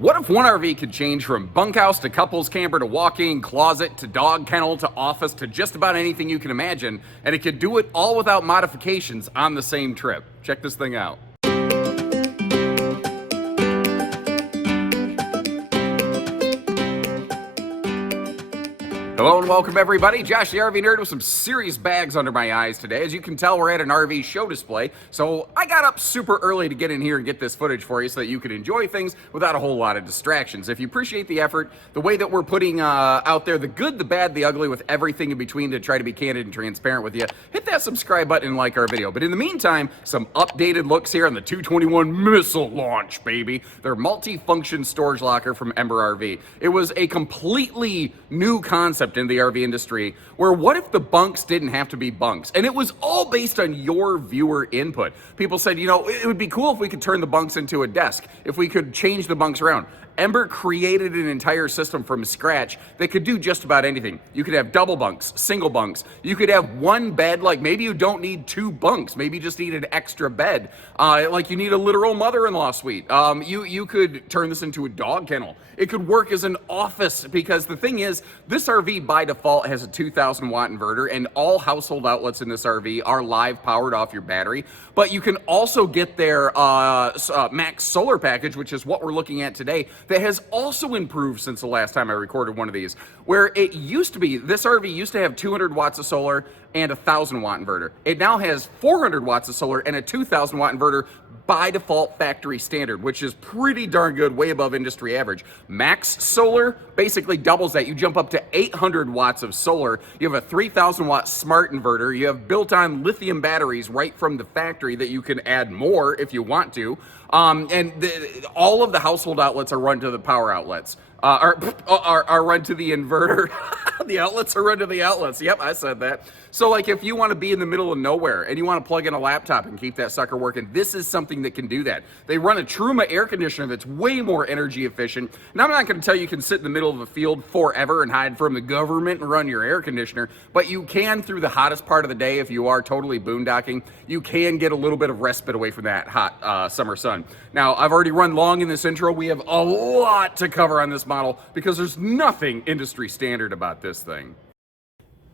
What if one RV could change from bunkhouse to couples camper to walk-in closet to dog kennel to office to just about anything you can imagine, and it could do it all without modifications on the same trip? Check this thing out. Hello and welcome everybody. Josh the RV Nerd with some serious bags under my eyes today. As you can tell, we're at an RV show display, so I got up super early to get in here and get this footage for you so that you can enjoy things without a whole lot of distractions. If you appreciate the effort, the way that we're putting out there the good, the bad, the ugly, with everything in between to try to be candid and transparent with you, hit that subscribe button and like our video. But in the meantime, some updated looks here on the 221 missile launch, baby. Their multi-function storage locker from Ember RV. It was a completely new concept in the RV industry, where what if the bunks didn't have to be bunks? And it was all based on your viewer input. People said, you know, it would be cool if we could turn the bunks into a desk, if we could change the bunks around. Ember created an entire system from scratch that could do just about anything. You could have double bunks, single bunks. You could have one bed, like maybe you don't need two bunks. Maybe you just need an extra bed. Like you need a literal mother-in-law suite. You could turn this into a dog kennel. It could work as an office, because the thing is, this RV by default has a 2,000 watt inverter, and all household outlets in this RV are live powered off your battery. But you can also get their max solar package, which is what we're looking at today, that has also improved since the last time I recorded one of these, where it used to be, this RV used to have 200 watts of solar and a 1,000 watt inverter. It now has 400 watts of solar and a 2,000 watt inverter by default factory standard, which is pretty darn good, way above industry average. Max solar basically doubles that. You jump up to 800 watts of solar. You have a 3,000 watt smart inverter. You have built-on lithium batteries right from the factory that you can add more if you want to. All of the household outlets are run to the power outlets. Are run to the inverter. The outlets are run to the outlets. Yep, I said that. So like if you want to be in the middle of nowhere and you want to plug in a laptop and keep that sucker working, this is something that can do that. They run a Truma air conditioner that's way more energy efficient. Now I'm not going to tell you can sit in the middle of a field forever and hide from the government and run your air conditioner, but you can through the hottest part of the day. If you are totally boondocking, you can get a little bit of respite away from that hot summer sun. Now I've already run long in this intro. We have a lot to cover on this model because there's nothing industry standard about this thing.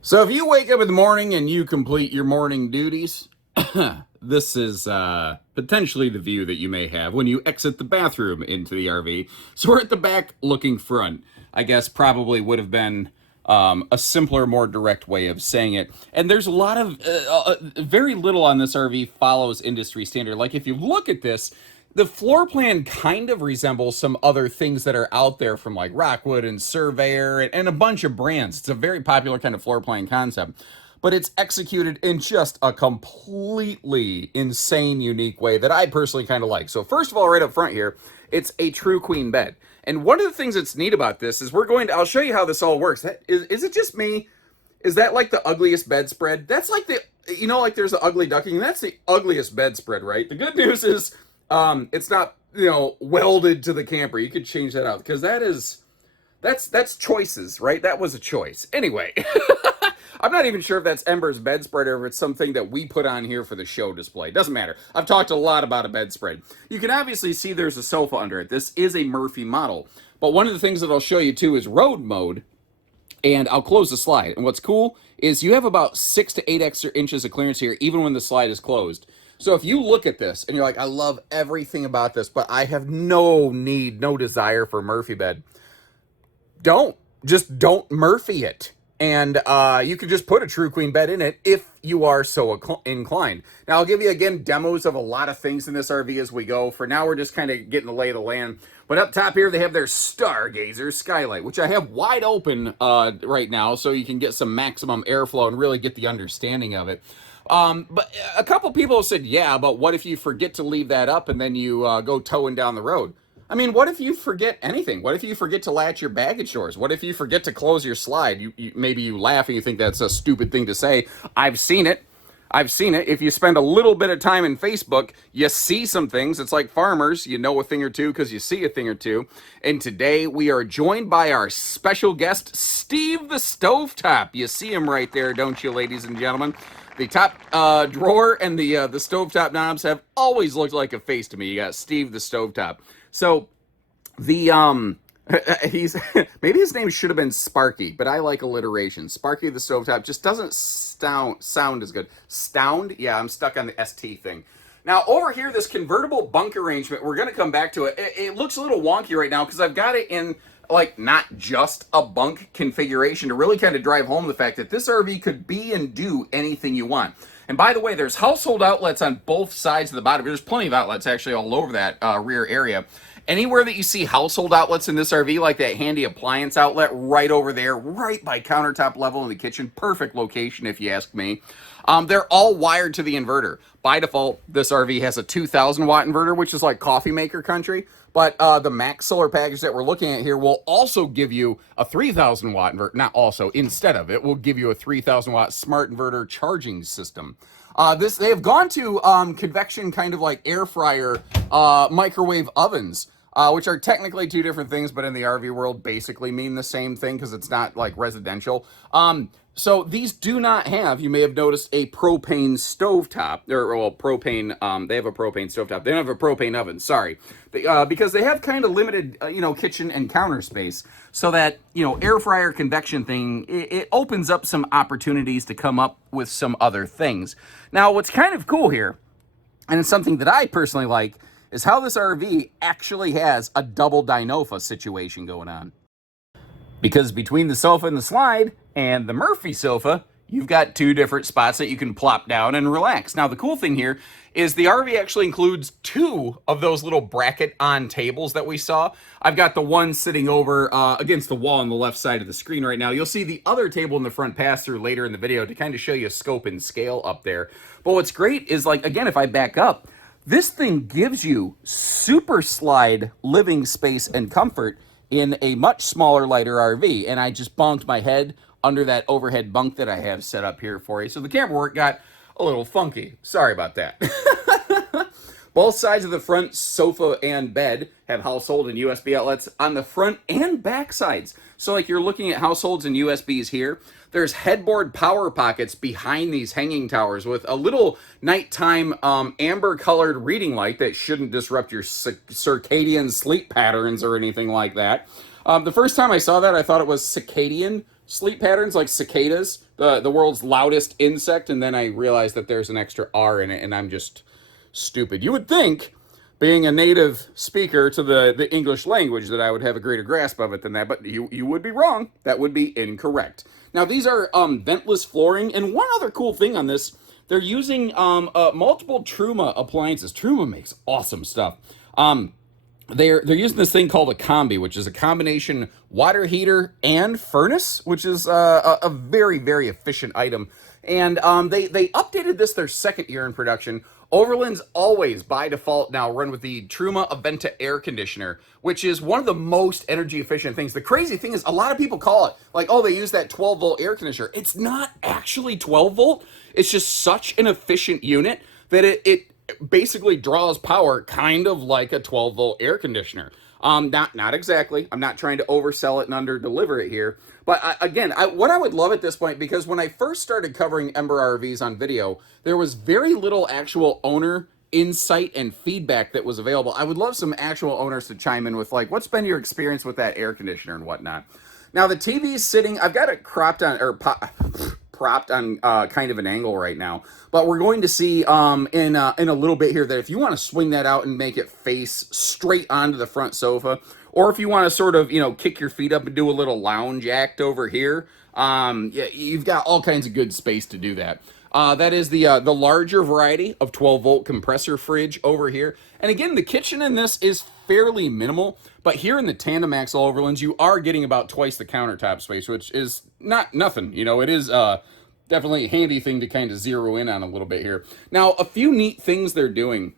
So if you wake up in the morning and you complete your morning duties, this is potentially the view that you may have when you exit the bathroom into the RV. So we're at the back looking front. I guess probably would have been a simpler, more direct way of saying it. And there's a lot of, very little on this RV follows industry standard. Like if you look at this, the floor plan kind of resembles some other things that are out there from like Rockwood and Surveyor and a bunch of brands. It's a very popular kind of floor plan concept, but it's executed in just a completely insane, unique way that I personally kind of like. So first of all, right up front here, it's a true queen bed. And one of the things that's neat about this is I'll show you how this all works. Is it just me? Is that like the ugliest bedspread? That's like like there's the ugly ducking. That's the ugliest bedspread, right? The good news is, it's not, welded to the camper. You could change that out because that's choices, right? That was a choice. Anyway, I'm not even sure if that's Ember's bedspread or if it's something that we put on here for the show display. Doesn't matter. I've talked a lot about a bedspread. You can obviously see there's a sofa under it. This is a Murphy model. But one of the things that I'll show you too is road mode. And I'll close the slide. And what's cool is you have about 6 to 8 extra inches of clearance here, even when the slide is closed. So if you look at this and you're like, I love everything about this, but I have no desire for Murphy bed. Just don't Murphy it. And you can just put a true queen bed in it if you are so inclined. Now I'll give you again demos of a lot of things in this RV as we go. For now, we're just kind of getting the lay of the land. But up top here, they have their Stargazer skylight, which I have wide open right now, so you can get some maximum airflow and really get the understanding of it. But a couple people said, yeah, but what if you forget to leave that up and then you go towing down the road? I mean, what if you forget anything? What if you forget to latch your baggage doors? What if you forget to close your slide? Maybe you laugh and you think that's a stupid thing to say. I've seen it. If you spend a little bit of time in Facebook, you see some things. It's like farmers. You know a thing or two because you see a thing or two. And today we are joined by our special guest, Steve the Stovetop. You see him right there, don't you, ladies and gentlemen? The top drawer and the stovetop knobs have always looked like a face to me. You got Steve the Stovetop. So The he's maybe his name should have been Sparky, but I like alliteration. Sparky the Stovetop just doesn't sound as good. Stound? Yeah, I'm stuck on the ST thing. Now over here, this convertible bunk arrangement, we're gonna come back to it. It looks a little wonky right now because I've got it in like not just a bunk configuration to really kind of drive home the fact that this RV could be and do anything you want. And by the way, there's household outlets on both sides of the bottom. There's plenty of outlets actually all over that rear area. Anywhere that you see household outlets in this RV, like that handy appliance outlet right over there, right by countertop level in the kitchen, perfect location if you ask me. They're all wired to the inverter. By default, this RV has a 2,000 watt inverter, which is like coffee maker country. But the max solar package that we're looking at here will also give you a 3,000 watt inverter. Not also, instead of it, will give you a 3,000 watt smart inverter charging system. They have gone to convection, kind of like air fryer microwave ovens, which are technically two different things, but in the RV world basically mean the same thing because it's not like residential. So these do not have, you may have noticed, a propane stovetop, or well, propane, they have a propane stovetop. They don't have a propane oven, sorry. Because they have kind of limited, kitchen and counter space, so that, air fryer convection thing, it opens up some opportunities to come up with some other things. Now, what's kind of cool here, and it's something that I personally like, is how this RV actually has a double dynofa situation going on. Because between the sofa and the slide and the Murphy sofa, you've got two different spots that you can plop down and relax. Now, the cool thing here is the RV actually includes two of those little bracket-on tables that we saw. I've got the one sitting over against the wall on the left side of the screen right now. You'll see the other table in the front pass-through later in the video to kind of show you scope and scale up there. But what's great is, like, again, if I back up, this thing gives you super slide living space and comfort in a much smaller, lighter RV. And I just bonked my head under that overhead bunk that I have set up here for you. So the camera work got a little funky. Sorry about that. Both sides of the front sofa and bed have household and USB outlets on the front and back sides. So like you're looking at households and USBs here. There's headboard power pockets behind these hanging towers with a little nighttime amber colored reading light that shouldn't disrupt your circadian sleep patterns or anything like that. The first time I saw that, I thought it was circadian sleep patterns, like cicadas, the world's loudest insect, and then I realized that there's an extra R in it, and I'm just stupid. You would think, being a native speaker to the English language, that I would have a greater grasp of it than that, but you would be wrong. That would be incorrect. Now, these are ventless flooring, and one other cool thing on this, they're using multiple Truma appliances. Truma makes awesome stuff. They're using this thing called a combi, which is a combination water heater and furnace, which is a very, very efficient item. And they updated this their second year in production. Overland's always, by default now, run with the Truma Aventa air conditioner, which is one of the most energy efficient things. The crazy thing is, a lot of people call it, like, oh, they use that 12-volt air conditioner. It's not actually 12-volt. It's just such an efficient unit that it basically draws power kind of like a 12-volt air conditioner. Not exactly. I'm not trying to oversell it and under-deliver it here. But what I would love at this point, because when I first started covering Ember RVs on video, there was very little actual owner insight and feedback that was available. I would love some actual owners to chime in with, like, what's been your experience with that air conditioner and whatnot. Now, the TV's sitting, I've got it propped on kind of an angle right now, but we're going to see in a little bit here that if you want to swing that out and make it face straight onto the front sofa, or if you want to sort of, kick your feet up and do a little lounge act over here, you've got all kinds of good space to do that. That is the larger variety of 12-volt compressor fridge over here. And again, the kitchen in this is fairly minimal, but here in the Tandem Axle Overlands, you are getting about twice the countertop space, which is not nothing. It is definitely a handy thing to kind of zero in on a little bit here. Now, a few neat things they're doing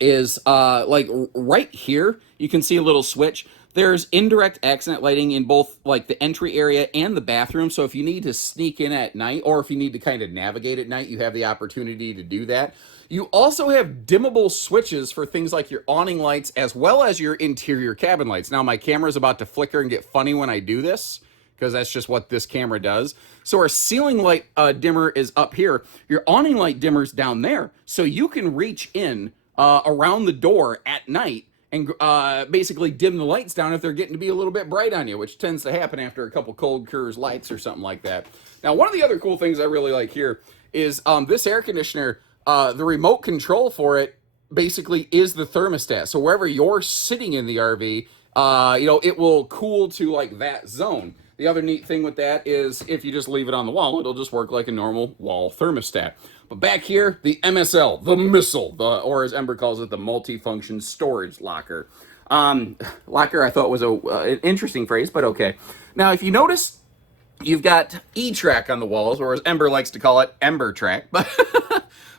is like right here, you can see a little switch. There's indirect accent lighting in both like the entry area and the bathroom. So if you need to sneak in at night, or if you need to kind of navigate at night, you have the opportunity to do that. You also have dimmable switches for things like your awning lights as well as your interior cabin lights. Now my camera's about to flicker and get funny when I do this, because that's just what this camera does. So our ceiling light dimmer is up here. Your awning light dimmer's down there. So you can reach in around the door at night and basically dim the lights down if they're getting to be a little bit bright on you, which tends to happen after a couple cold Coors Lights or something like that. Now, one of the other cool things I really like here is this air conditioner, the remote control for it basically is the thermostat. So wherever you're sitting in the RV, it will cool to like that zone. The other neat thing with that is if you just leave it on the wall, it'll just work like a normal wall thermostat. But back here, the MSL, the missile, or as Ember calls it, the multifunction storage locker. Locker I thought was an interesting phrase, but okay. Now, if you notice, you've got E-track on the walls, or as Ember likes to call it, Ember track.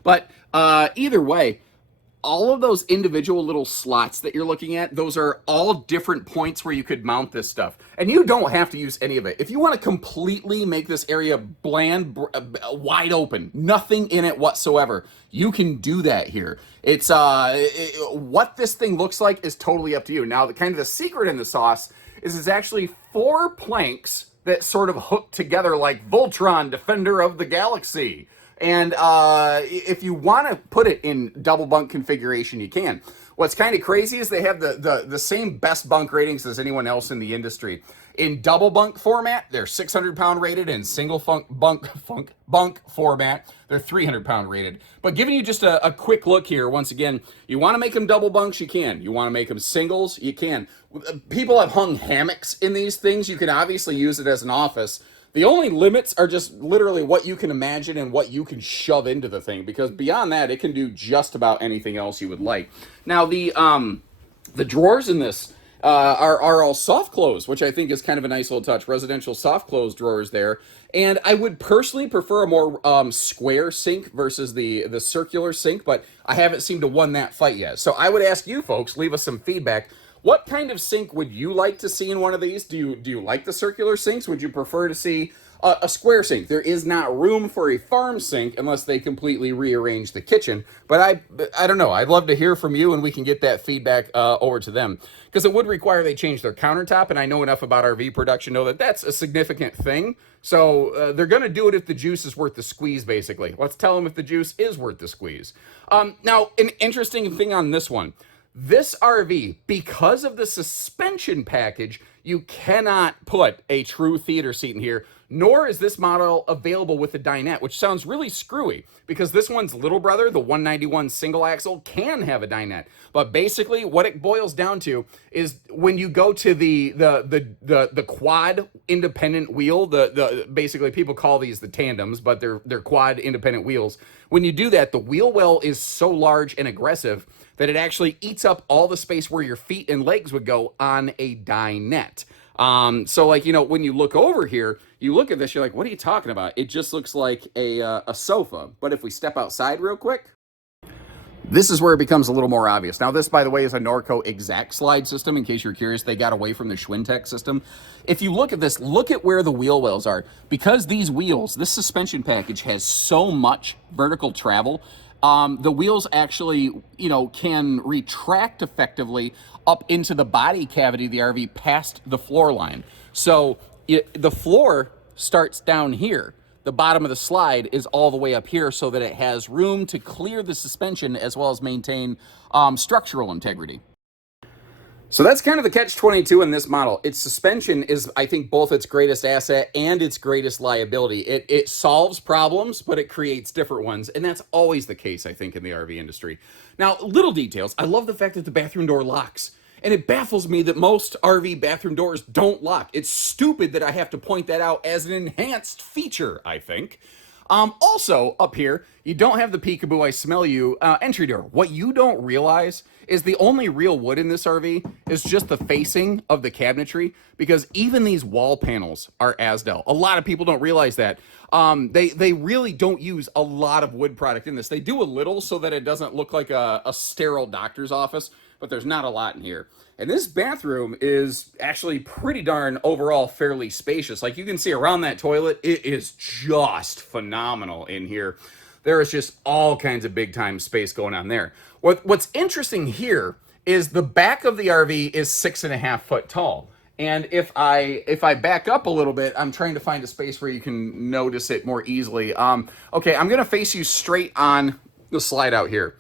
But either way, all of those individual little slots that you're looking at, those are all different points where you could mount this stuff. And you don't have to use any of it. If you want to completely make this area bland, wide open, nothing in it whatsoever, you can do that here. It's what this thing looks like is totally up to you. Now, the secret in the sauce is it's actually 4 planks that sort of hook together like Voltron, Defender of the Galaxy. And if you want to put it in double bunk configuration, you can. What's kind of crazy is they have the same best bunk ratings as anyone else in the industry. In double bunk format, they're 600-pound rated. In single bunk format, they're 300-pound rated. But giving you just a quick look here, once again, you want to make them double bunks, you can. You want to make them singles, you can. People have hung hammocks in these things. You can obviously use it as an office. The only limits are just literally what you can imagine and what you can shove into the thing, because beyond that, it can do just about anything else you would like. Now, the drawers in this are all soft close, which I think is kind of a nice little touch. Residential soft close drawers there. And I would personally prefer a more square sink versus the circular sink, but I haven't seemed to won that fight yet. So I would ask you folks, leave us some feedback. What kind of sink would you like to see in one of these? Do you like the circular sinks? Would you prefer to see a square sink? There is not room for a farm sink unless they completely rearrange the kitchen. But I don't know. I'd love to hear from you, and we can get that feedback over to them. Because it would require they change their countertop, and I know enough about RV production to know that that's a significant thing. So they're going to do it if the juice is worth the squeeze, basically. Let's tell them if the juice is worth the squeeze. Now, an interesting thing on this one. This RV, because of the suspension package, you cannot put a true theater seat in here, nor is this model available with the dinette, which sounds really screwy, because this one's little brother, the 191 single axle, can have a dinette. But basically, what it boils down to is when you go to the quad independent wheel, basically people call these the tandems, but they're quad independent wheels. When you do that, the wheel well is so large and aggressive that it actually eats up all the space where your feet and legs would go on a dinette. So like, when you look over here, you look at this, you're like, what are you talking about? It just looks like a sofa. But if we step outside real quick, this is where it becomes a little more obvious. Now, this, by the way, is a Norco exact slide system. In case you're curious, they got away from the Schwintek system. If you look at this, look at where the wheel wells are. Because these wheels, this suspension package has so much vertical travel, the wheels actually, can retract effectively up into the body cavity of the RV past the floor line. So the floor starts down here. The bottom of the slide is all the way up here so that it has room to clear the suspension as well as maintain structural integrity. So that's kind of the catch-22 in this model. Its suspension is, I think, both its greatest asset and its greatest liability. It solves problems, but it creates different ones, and that's always the case, I think, in the RV industry. Now, little details. I love the fact that the bathroom door locks, and it baffles me that most RV bathroom doors don't lock. It's stupid that I have to point that out as an enhanced feature, I think. Also, up here, you don't have the peekaboo, I smell you, entry door. What you don't realize is the only real wood in this RV is just the facing of the cabinetry, because even these wall panels are Asdel. A lot of people don't realize that. They really don't use a lot of wood product in this. They do a little so that it doesn't look like a sterile doctor's office, but there's not a lot in here. And this bathroom is actually pretty darn overall fairly spacious. Like you can see around that toilet, it is just phenomenal in here. There is just all kinds of big time space going on there. What's interesting here is the back of the RV is 6.5 foot tall. And if I back up a little bit, I'm trying to find a space where you can notice it more easily. Okay, I'm gonna face you straight on the slide out here.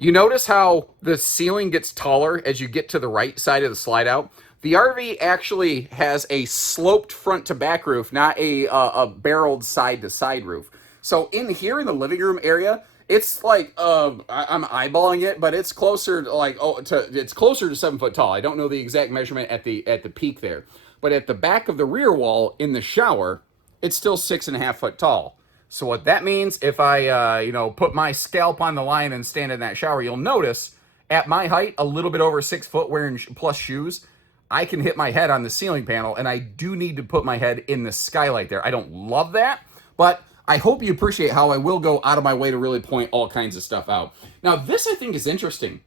You notice how the ceiling gets taller as you get to the right side of the slide out? The RV actually has a sloped front to back roof, not a barreled side to side roof. So in here in the living room area, it's like I'm eyeballing it, but it's closer to it's closer to 7 foot tall. I don't know the exact measurement at the peak there, but at the back of the rear wall in the shower, it's still 6.5 foot tall. So what that means, if I put my scalp on the line and stand in that shower, you'll notice at my height, a little bit over 6 foot, wearing plus shoes, I can hit my head on the ceiling panel, and I do need to put my head in the skylight there. I don't love that, but I hope you appreciate how I will go out of my way to really point all kinds of stuff out. Now, this I think is interesting.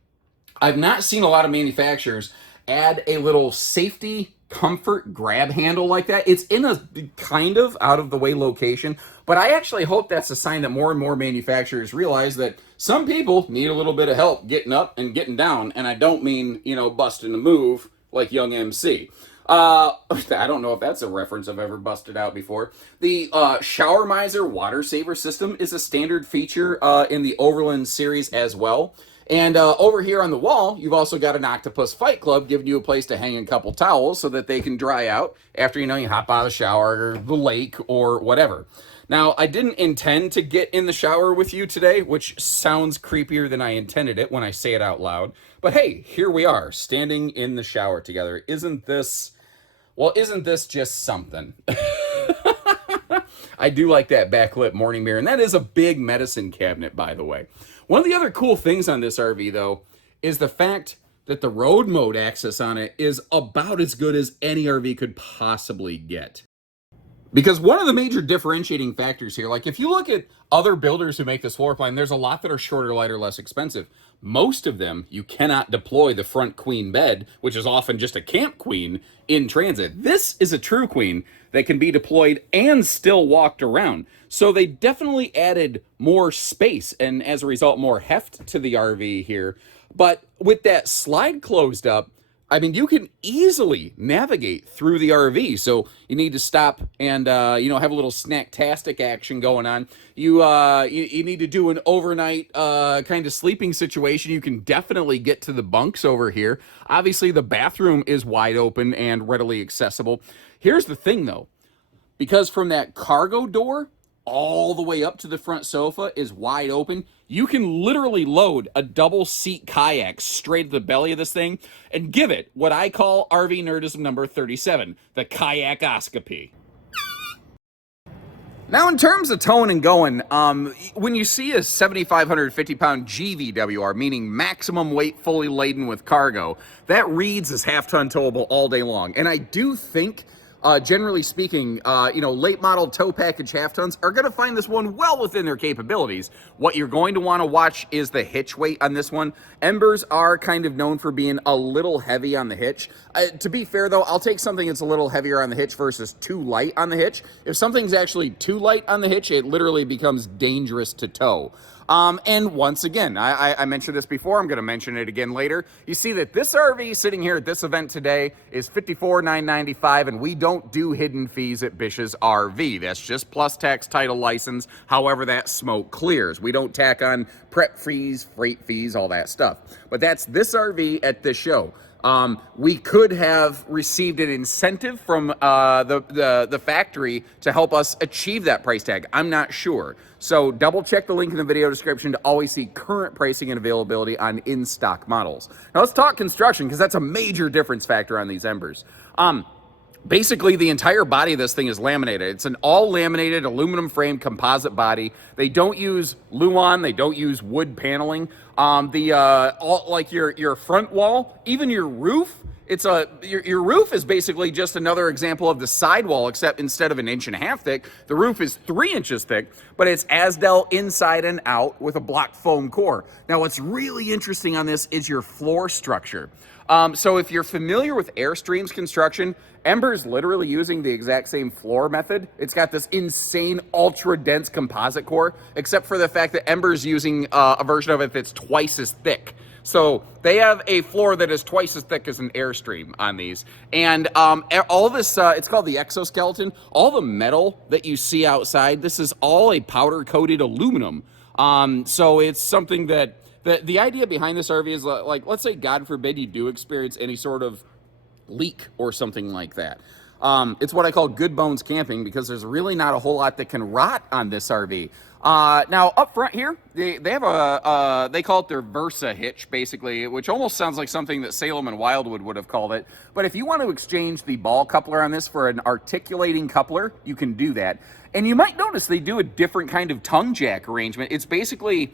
I've not seen a lot of manufacturers add a little safety comfort grab handle like that. It's in a kind of out of the way location, but I actually hope that's a sign that more and more manufacturers realize that some people need a little bit of help getting up and getting down, and I don't mean, busting a move like young MC. I don't know if that's a reference I've ever busted out before. The Shower Miser water saver system is a standard feature in the Overland series as well. And over here on the wall, you've also got an Octopus Fight Club giving you a place to hang a couple towels so that they can dry out after, you hop out of the shower or the lake or whatever. Now, I didn't intend to get in the shower with you today, which sounds creepier than I intended it when I say it out loud. But hey, here we are, standing in the shower together. Isn't this just something? I do like that backlit morning mirror, and that is a big medicine cabinet, by the way. One of the other cool things on this RV, though, is the fact that the road mode access on it is about as good as any RV could possibly get. Because one of the major differentiating factors here, like if you look at other builders who make this floor plan, there's a lot that are shorter, lighter, less expensive. Most of them, you cannot deploy the front queen bed, which is often just a camp queen, in transit. This is a true queen that can be deployed and still walked around. So they definitely added more space and as a result, more heft to the RV here. But with that slide closed up, I mean, you can easily navigate through the RV. So you need to stop and, have a little snacktastic action going on. You need to do an overnight kind of sleeping situation. You can definitely get to the bunks over here. Obviously, the bathroom is wide open and readily accessible. Here's the thing, though. Because from that cargo door all the way up to the front sofa is wide open, you can literally load a double seat kayak straight to the belly of this thing and give it what I call RV nerdism number 37, the kayakoscopy. Now, in terms of towing and going, when you see a 7,550 pound GVWR, meaning maximum weight fully laden with cargo, that reads as half-ton towable all day long. And I do think generally speaking, late model tow package half tons are going to find this one well within their capabilities. What you're going to want to watch is the hitch weight on this one. Embers are kind of known for being a little heavy on the hitch. To be fair, though, I'll take something that's a little heavier on the hitch versus too light on the hitch. If something's actually too light on the hitch, it literally becomes dangerous to tow. And once again, I mentioned this before, I'm going to mention it again later. You see that this RV sitting here at this event today is $54,995, and we don't do hidden fees at Bish's RV. That's just plus tax, title, license, however that smoke clears. We don't tack on prep fees, freight fees, all that stuff. But that's this RV at this show. We could have received an incentive from the factory to help us achieve that price tag. I'm not sure. So double check the link in the video description to always see current pricing and availability on in-stock models. Now let's talk construction, because that's a major difference factor on these Embers. Basically, the entire body of this thing is laminated. It's an all-laminated aluminum frame composite body. They don't use Luan. They don't use wood paneling. Your front wall, even your roof, your roof is basically just another example of the sidewall, except instead of 1.5 inches thick, the roof is 3 inches thick, but it's Asdel inside and out with a block foam core. Now, what's really interesting on this is your floor structure. So if you're familiar with Airstream's construction, Ember's literally using the exact same floor method. It's got this insane ultra dense composite core, except for the fact that Ember's using a version of it that's twice as thick. So they have a floor that is twice as thick as an Airstream on these. And all this, it's called the exoskeleton. All the metal that you see outside, this is all a powder coated aluminum. So it's something that The idea behind this RV is like, let's say, God forbid, you do experience any sort of leak or something like that. It's what I call good bones camping because there's really not a whole lot that can rot on this RV. Now up front here, they have they call it their Versa hitch, basically, which almost sounds like something that Salem and Wildwood would have called it. But if you want to exchange the ball coupler on this for an articulating coupler, you can do that. And you might notice they do a different kind of tongue jack arrangement. It's basically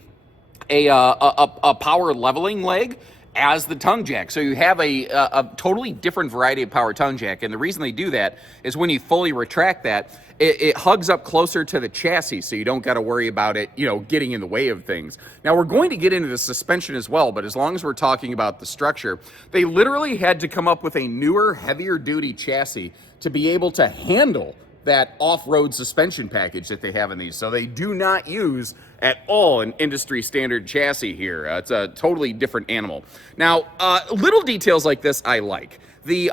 a power leveling leg as the tongue jack. So you have a totally different variety of power tongue jack. And the reason they do that is when you fully retract that, it hugs up closer to the chassis, so you don't got to worry about it, getting in the way of things. Now, we're going to get into the suspension as well, but as long as we're talking about the structure, they literally had to come up with a newer, heavier duty chassis to be able to handle that off-road suspension package that they have in these. So they do not use at all an industry standard chassis here. It's a totally different animal. Now, little details like this I like. The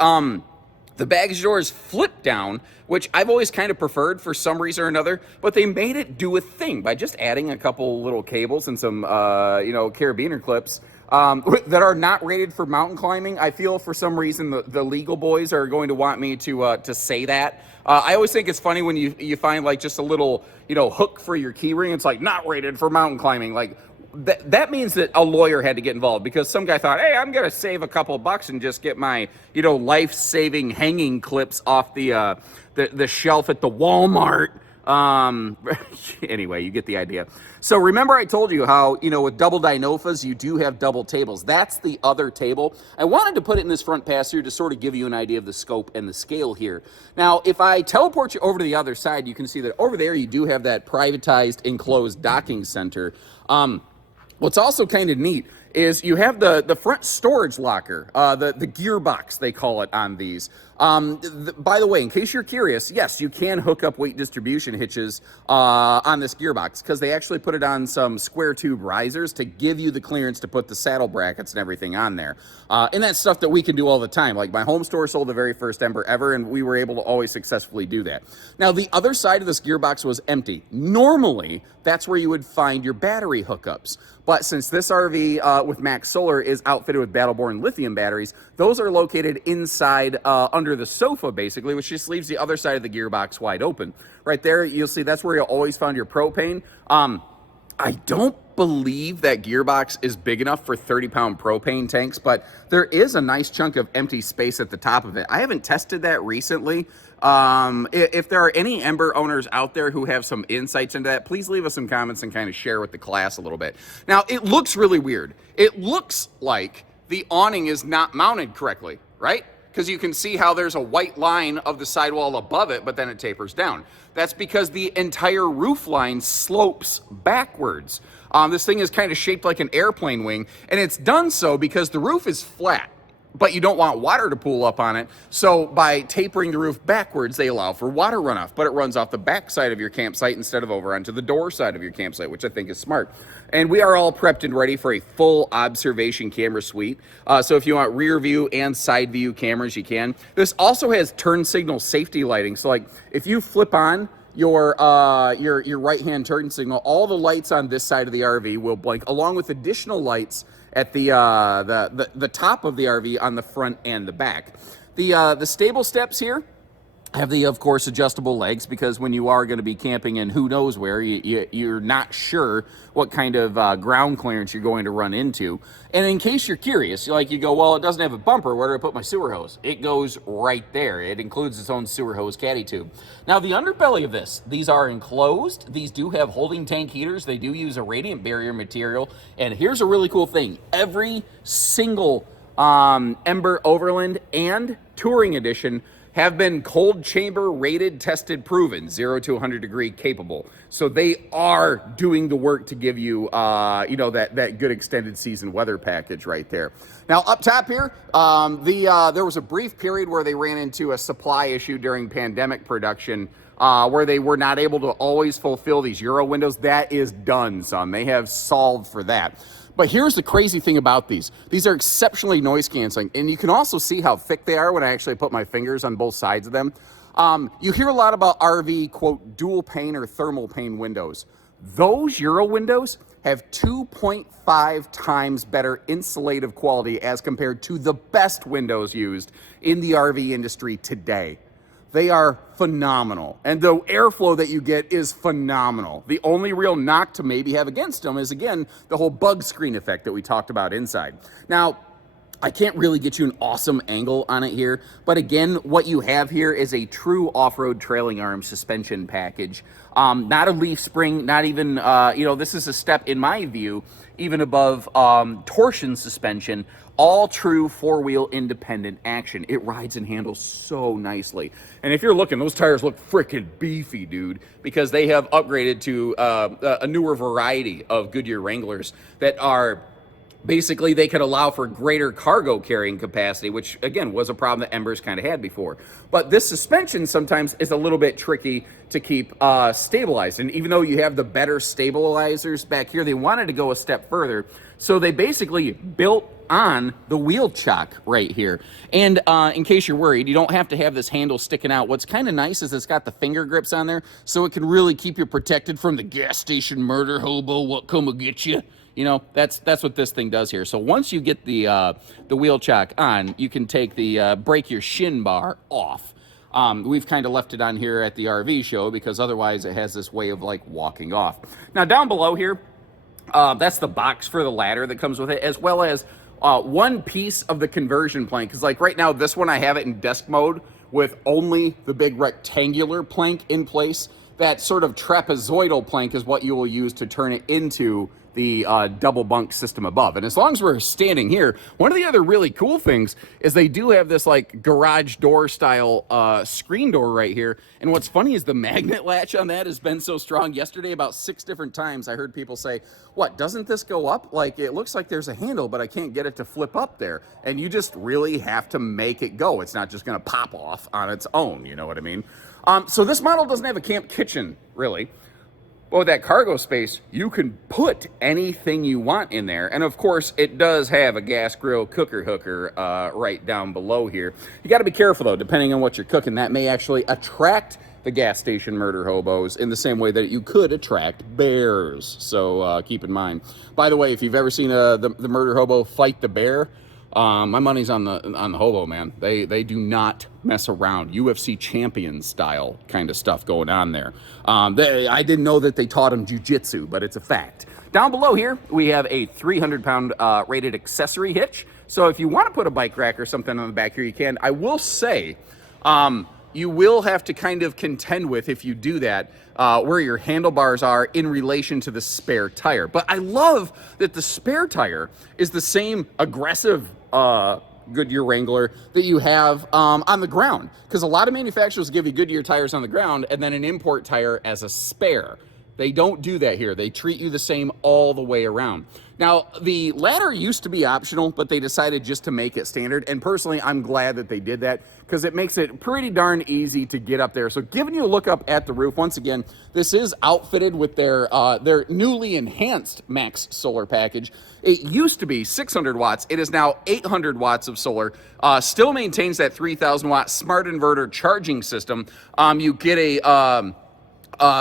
baggage doors flip down, which I've always kind of preferred for some reason or another, but they made it do a thing by just adding a couple little cables and some, carabiner clips that are not rated for mountain climbing. I feel for some reason the legal boys are going to want me to say that. I always think it's funny when you find like just a little, hook for your key ring. It's like not rated for mountain climbing. Like that means that a lawyer had to get involved because some guy thought, hey, I'm going to save a couple bucks and just get my, life-saving hanging clips off the shelf at the Walmart. Anyway, you get the idea. So remember I told you how, with double dynofas, you do have double tables. That's the other table. I wanted to put it in this front passenger to sort of give you an idea of the scope and the scale here. Now, if I teleport you over to the other side, you can see that over there you do have that privatized enclosed docking center. What's also kind of neat is you have the front storage locker, the gearbox, they call it on these. By the way, in case you're curious, yes, you can hook up weight distribution hitches on this gearbox because they actually put it on some square tube risers to give you the clearance to put the saddle brackets and everything on there. And that's stuff that we can do all the time. Like my home store sold the very first Ember ever, and we were able to always successfully do that. Now, the other side of this gearbox was empty. Normally, that's where you would find your battery hookups. But since this RV with Max Solar is outfitted with Battleborn lithium batteries, those are located inside under the sofa, basically, which just leaves the other side of the gearbox wide open. Right there, you'll see that's where you'll always find your propane. I don't believe that gearbox is big enough for 30-pound propane tanks, but there is a nice chunk of empty space at the top of it. I haven't tested that recently. If there are any Ember owners out there who have some insights into that, please leave us some comments and kind of share with the class a little bit. Now, it looks really weird. It looks like the awning is not mounted correctly, right? Because you can see how there's a white line of the sidewall above it, but then it tapers down. That's because the entire roof line slopes backwards. This thing is kind of shaped like an airplane wing, and it's done so because the roof is flat, but you don't want water to pool up on it. So by tapering the roof backwards, they allow for water runoff, but it runs off the back side of your campsite instead of over onto the door side of your campsite, which I think is smart. And we are all prepped and ready for a full observation camera suite. So if you want rear view and side view cameras, you can. This also has turn signal safety lighting. So like if you flip on your right-hand turn signal, all the lights on this side of the RV will blink, along with additional lights at the top of the RV on the front and the back. The stable steps here have the, of course, adjustable legs, because when you are going to be camping in who knows where, you're not sure what kind of ground clearance you're going to run into. And in case you're curious, you go, well, it doesn't have a bumper, where do I put my sewer hose? It goes right there. It includes its own sewer hose caddy tube. Now, the underbelly of this, these are enclosed. These do have holding tank heaters. They do use a radiant barrier material. And here's a really cool thing. Every single Ember Overland and Touring Edition have been cold chamber rated, tested, proven, 0 to 100 degree capable. So they are doing the work to give you, that good extended season weather package right there. Now up top here, there was a brief period where they ran into a supply issue during pandemic production, where they were not able to always fulfill these Euro windows. That is done, son. They have solved for that. But here's the crazy thing about these. These are exceptionally noise canceling, and you can also see how thick they are when I actually put my fingers on both sides of them. You hear a lot about RV, quote, dual pane or thermal pane windows. Those Euro windows have 2.5 times better insulative quality as compared to the best windows used in the RV industry today. They are phenomenal, and the airflow that you get is phenomenal. The only real knock to maybe have against them is, again, the whole bug screen effect that we talked about inside. Now, I can't really get you an awesome angle on it here, but again, what you have here is a true off-road trailing arm suspension package. Not a leaf spring, not even, this is a step, in my view, even above torsion suspension. All true four-wheel independent action. It rides and handles so nicely. And if you're looking, those tires look freaking beefy, dude, because they have upgraded to a newer variety of Goodyear Wranglers that are basically, they could allow for greater cargo carrying capacity, which, again, was a problem that Embers kind of had before. But this suspension sometimes is a little bit tricky to keep stabilized. And even though you have the better stabilizers back here, they wanted to go a step further. So they basically built on the wheel chock right here. And in case you're worried, you don't have to have this handle sticking out. What's kind of nice is it's got the finger grips on there, so it can really keep you protected from the gas station murder hobo what come and get you. You know, that's what this thing does here. So once you get the wheel chock on, you can take the break your shin bar off. We've kind of left it on here at the RV show because otherwise it has this way of like walking off. Now down below here, that's the box for the ladder that comes with it, as well as one piece of the conversion plank. Because like right now, this one I have it in desk mode with only the big rectangular plank in place. That sort of trapezoidal plank is what you will use to turn it into the double bunk system above. And as long as we're standing here, one of the other really cool things is they do have this like garage door style screen door right here. And what's funny is the magnet latch on that has been so strong. Yesterday, about 6 different times, I heard people say, what, doesn't this go up? Like, it looks like there's a handle, but I can't get it to flip up there. And you just really have to make it go. It's not just gonna pop off on its own, you know what I mean? So this model doesn't have a camp kitchen, really. But with that cargo space, you can put anything you want in there. And of course, it does have a gas grill cooker hooker right down below here. You got to be careful, though, depending on what you're cooking. That may actually attract the gas station murder hobos in the same way that you could attract bears. So keep in mind. By the way, if you've ever seen the murder hobo fight the bear, my money's on the hobo, man. They do not mess around. UFC champion style kind of stuff going on there. I didn't know that they taught him jiu-jitsu, but it's a fact. Down below here, we have a 300-pound rated accessory hitch. So if you want to put a bike rack or something on the back here, you can. I will say, you will have to kind of contend with, if you do that, where your handlebars are in relation to the spare tire. But I love that the spare tire is the same aggressive Goodyear Wrangler that you have on the ground. Because a lot of manufacturers give you Goodyear tires on the ground and then an import tire as a spare. They don't do that here. They treat you the same all the way around. Now, the ladder used to be optional, but they decided just to make it standard. And personally, I'm glad that they did that because it makes it pretty darn easy to get up there. So giving you a look up at the roof, once again, this is outfitted with their newly enhanced Max solar package. It used to be 600 watts. It is now 800 watts of solar. Still maintains that 3,000 watt smart inverter charging system. You get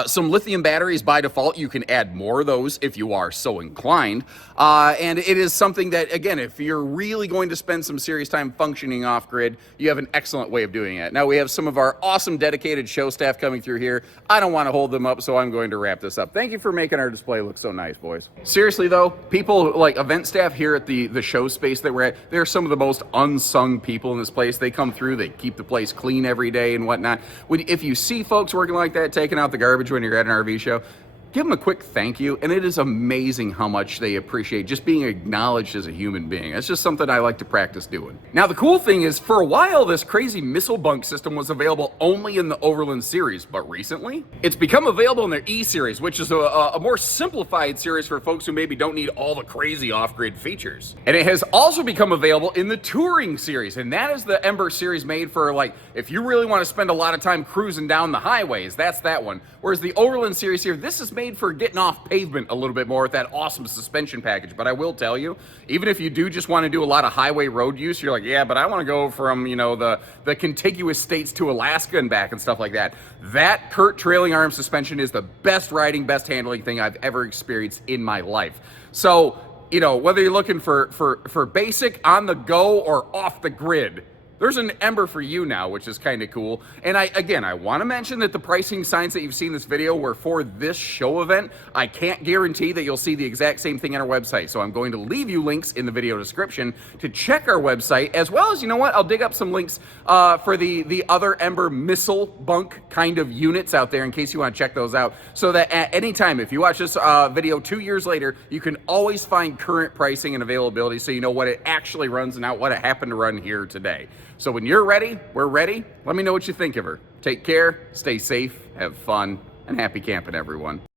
some lithium batteries by default. You can add more of those if you are so inclined. And it is something that, again, if you're really going to spend some serious time functioning off-grid, you have an excellent way of doing it. Now, we have some of our awesome dedicated show staff coming through here. I don't want to hold them up, so I'm going to wrap this up. Thank you for making our display look so nice, boys. Seriously, though, people like event staff here at the show space that we're at, they're some of the most unsung people in this place. They come through, they keep the place clean every day and whatnot. If you see folks working like that, taking out the garbage when you're at an RV show, give them a quick thank you, and it is amazing how much they appreciate just being acknowledged as a human being. That's just something I like to practice doing. Now, the cool thing is, for a while, this crazy missile bunk system was available only in the Overland series, but recently, it's become available in their E series, which is a more simplified series for folks who maybe don't need all the crazy off-grid features. And it has also become available in the Touring series, and that is the Ember series made for, like, if you really want to spend a lot of time cruising down the highways, that's that one. Whereas the Overland series here, this is made made for getting off pavement a little bit more with that awesome suspension package. But I will tell you, even if you do just want to do a lot of highway road use, you're like, yeah, but I want to go from, you know, the contiguous states to Alaska and back and stuff like that. That Kurt trailing arm suspension is the best riding, best handling thing I've ever experienced in my life. So, you know, whether you're looking for basic, on the go, or off the grid, there's an Ember for you now, which is kind of cool. And I want to mention that the pricing signs that you've seen in this video were for this show event. I can't guarantee that you'll see the exact same thing on our website. So I'm going to leave you links in the video description to check our website, as well as, you know what, I'll dig up some links for the other Ember missile bunk kind of units out there in case you want to check those out. So that at any time, if you watch this video 2 years later, you can always find current pricing and availability so you know what it actually runs and not what it happened to run here today. So when you're ready, we're ready. Let me know what you think of her. Take care, stay safe, have fun, and happy camping, everyone.